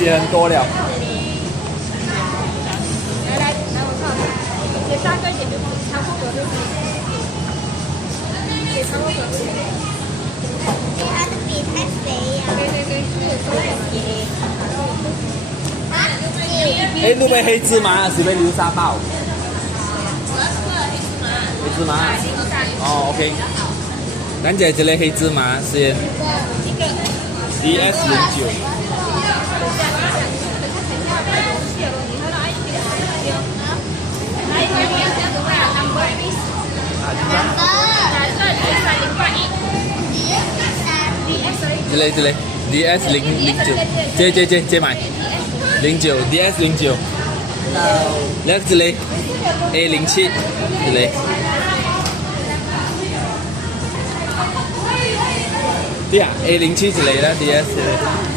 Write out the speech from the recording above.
写很多了。来，我看，给大哥一点就差不多就可以，给差不多。它的笔太肥呀。对，所有给。哎，你要黑芝麻还是要流沙包？黑芝麻。哦，OK。咱这这个黑芝麻是 DS09。这类 DS009，这买09 DS09，那这类 A07，这类。对啊 ，A07 这类啦 DS。